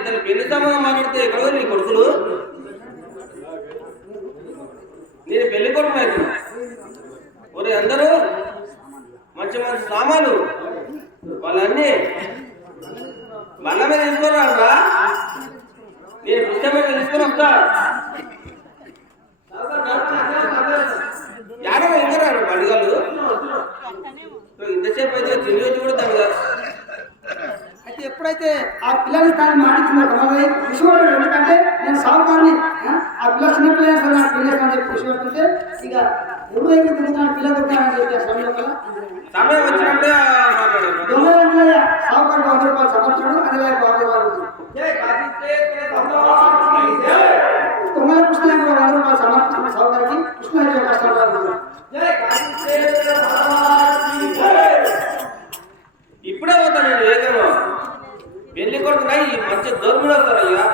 ఇతను పెళ్ళి సంబంధం మాట్లాడితే ఎక్కడ నీ కొడుకులు? నేను పెళ్ళి కొడుకు అయితే. అందరూ మంచి మంచి సామాన్లు వాళ్ళన్నీ బండ మీద తీసుకున్నారా నేను పుస్తకం మీద తీసుకుని వస్తా. యాడవ ఎందుకు పండుగలు. ఇంతసేపు అయితే తెలియదు ఎప్పుడైతే ఆ పిల్లలు తాను మాటిస్తున్నారు కదా కృషిపడ్డాడు ఎందుకంటే నేను సాగుతాన్ని ఆ పిల్ల చిన్న పిల్లలు సరే నాకు పిల్లలు చెప్పి కృషి పడుతుంటే ఇక ఎవరు దగ్గర తిరుగుతాను పిల్లలు దొరుకుతానని చెప్పి సమయం సమయం వచ్చినప్పుడే పెళ్లి కొరకు నాయి మంచి దొరుకుడు వస్తారయ్యా